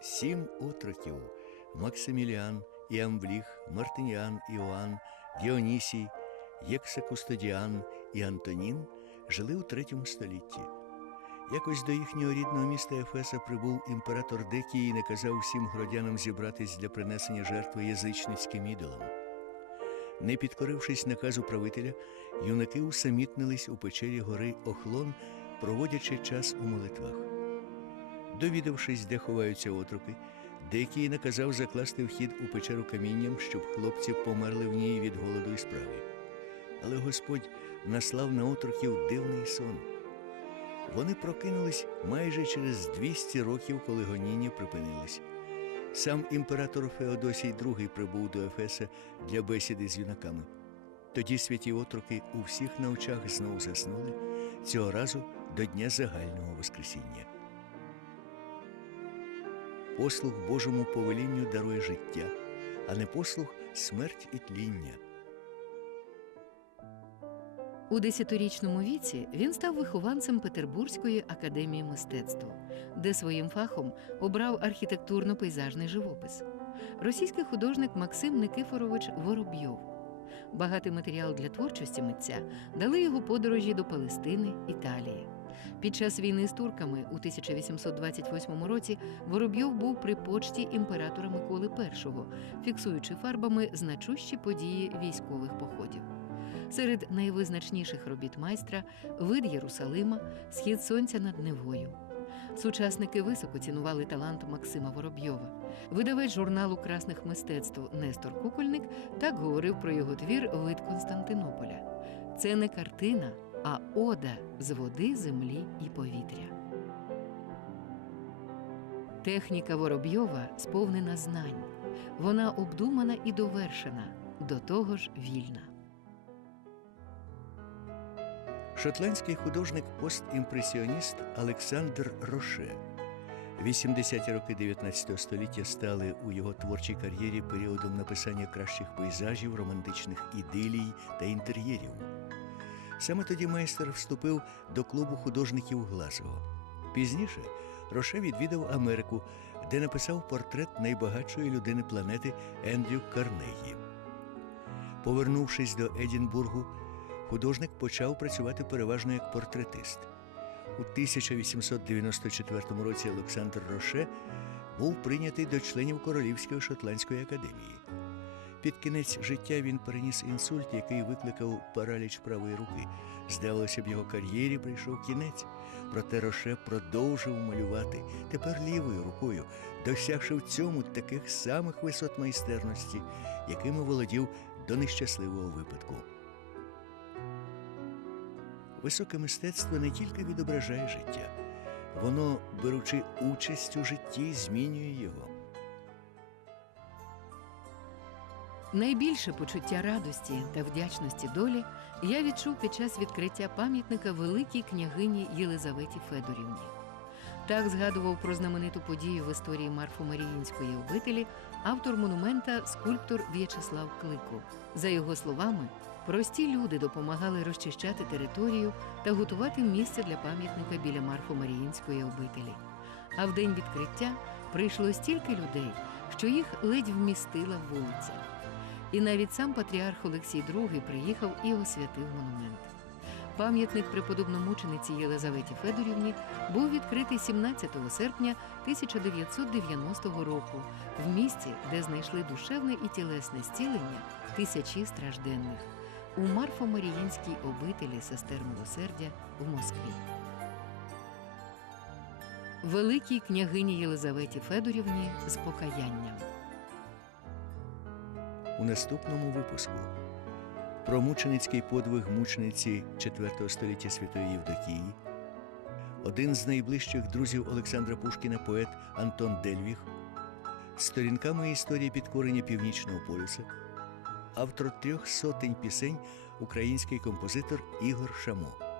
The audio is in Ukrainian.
Сім отроків Максиміліан, Іамбліх, Мартиніан, Іоанн, Діонісій, Єксакустодіан і Антонін жили у третьому столітті. Якось до їхнього рідного міста Ефеса прибув імператор Декій і наказав всім громадянам зібратись для принесення жертви язичницьким ідолам. Не підкорившись наказу правителя, юнаки усамітнились у печері гори Охлон, проводячи час у молитвах. Довідавшись, де ховаються отруки, Декій наказав закласти вхід у печеру камінням, щоб хлопці померли в ній від голоду і справи. Але Господь наслав на отроків дивний сон. Вони прокинулись майже через 200 років, коли гоніння припинились. Сам імператор Феодосій II прибув до Ефеса для бесіди з юнаками. Тоді святі отроки у всіх на очах знов заснули, цього разу до Дня загального Воскресіння. Послух Божому повелінню дарує життя, а не послух смерть і тління. У десятирічному віці він став вихованцем Петербурзької академії мистецтв, де своїм фахом обрав архітектурно-пейзажний живопис. Російський художник Максим Никифорович Воробйов. Багатий матеріал для творчості митця дали його подорожі до Палестини, Італії. Під час війни з турками у 1828 році Воробйов був при почті імператора Миколи І, фіксуючи фарбами значущі події військових походів. Серед найвизначніших робіт майстра вид Єрусалима, схід сонця над Невою. Сучасники високо цінували талант Максима Воробйова. Видавець журналу красних мистецтв Нестор Кукольник так говорив про його твір Вид Константинополя. Це не картина, а ода з води, землі і повітря. Техніка Воробйова сповнена знань. Вона обдумана і довершена, до того ж вільна. Шотландський художник постімпресіоніст Олександр Роше. 80-ті роки 19 століття стали у його творчій кар'єрі періодом написання кращих пейзажів, романтичних ідилій та інтер'єрів. Саме тоді майстер вступив до клубу художників Глазго. Пізніше Роше відвідав Америку, де написав портрет найбагатшої людини планети Ендрю Карнегі. Повернувшись до Едінбургу, художник почав працювати переважно як портретист. У 1894 році Олександр Роше був прийнятий до членів Королівської шотландської академії. Під кінець життя він переніс інсульт, який викликав параліч правої руки. Здавалося б, його кар'єрі прийшов кінець. Проте Роше продовжив малювати тепер лівою рукою, досягши в цьому таких самих висот майстерності, якими володів до нещасливого випадку. Високе мистецтво не тільки відображає життя, воно, беручи участь у житті, змінює його. Найбільше почуття радості та вдячності долі я відчув під час відкриття пам'ятника великій княгині Єлизаветі Федорівні. Так згадував про знамениту подію в історії Марфо-Маріїнської обителі автор монумента скульптор В'ячеслав Клико. За його словами, прості люди допомагали розчищати територію та готувати місце для пам'ятника біля Марфо-Маріїнської обителі. А в день відкриття прийшло стільки людей, що їх ледь вмістила вулиця. І навіть сам патріарх Олексій II приїхав і освятив монумент. Пам'ятник преподобномучениці Єлизаветі Федорівні був відкритий 17 серпня 1990 року в місті, де знайшли душевне і тілесне зцілення тисячі стражденних у Марфо-Маріїнській обителі сестер милосердя в Москві. Великій княгині Єлизаветі Федорівні з покаянням. У наступному випуску. Про мученицький подвиг мучениці IV століття Святої Євдокії, один з найближчих друзів Олександра Пушкіна, поет Антон Дельвіх, сторінками історії підкорення Північного полюса, автор трьох сотень пісень український композитор Ігор Шамо.